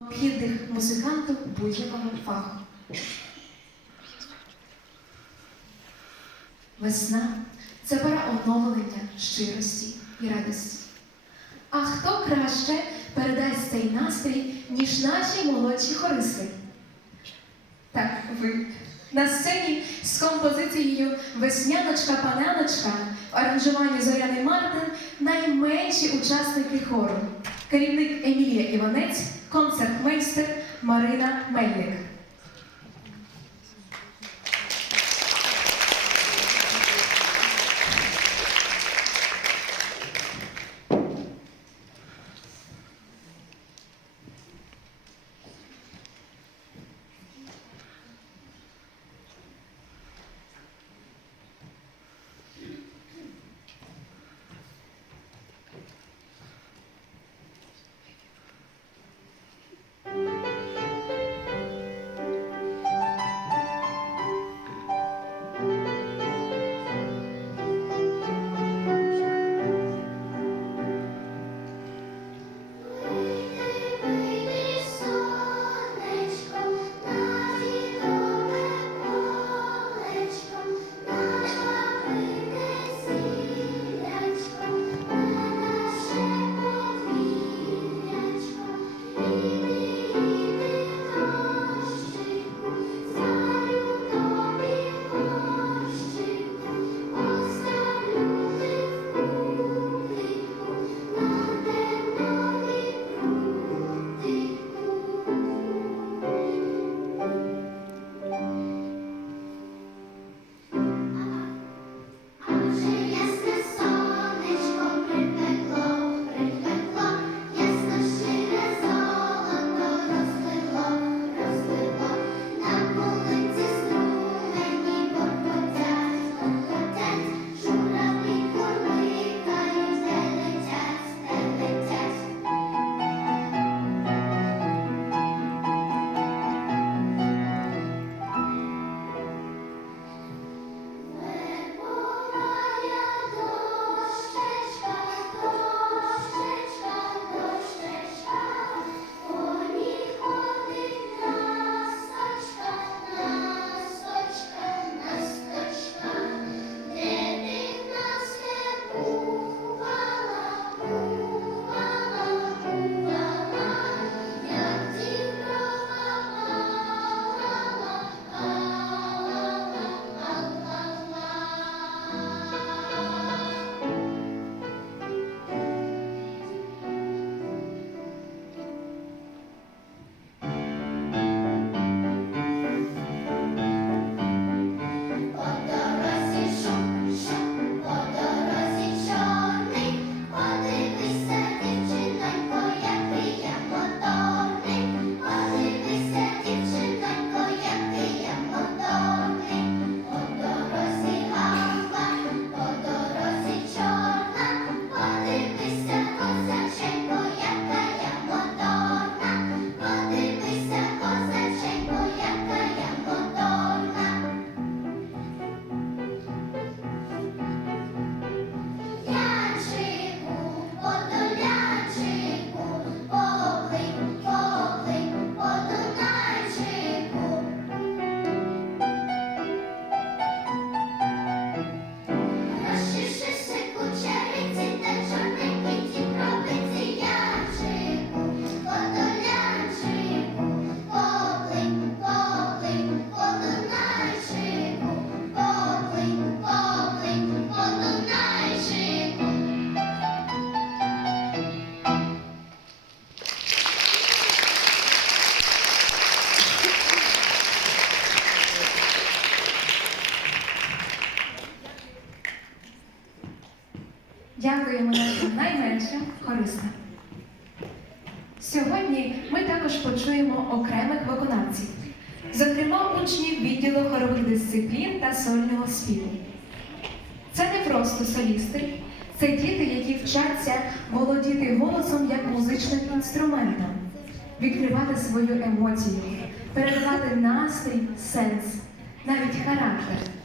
необхідних музиканту будь-якого фаху. Весна це пора оновлення, щирості і радості. А хто краще передасть цей настрій, ніж наші молодші хористи? Так, ви на сцені з композицією Весняночка-паняночка в аранжуванні Зоряний Мартин найменші учасники хору. Керівник Емілія Іванець, концертмейстер Марина Мельник. Дякуємо нашим найменшим хористам. Сьогодні ми також почуємо окремих виконавців, зокрема учнів відділу хорових дисциплін та сольного співу. Це не просто солісти, це діти, які вчаться володіти голосом як музичним інструментом, відкривати свою емоцію, передавати настрій, сенс, навіть характер.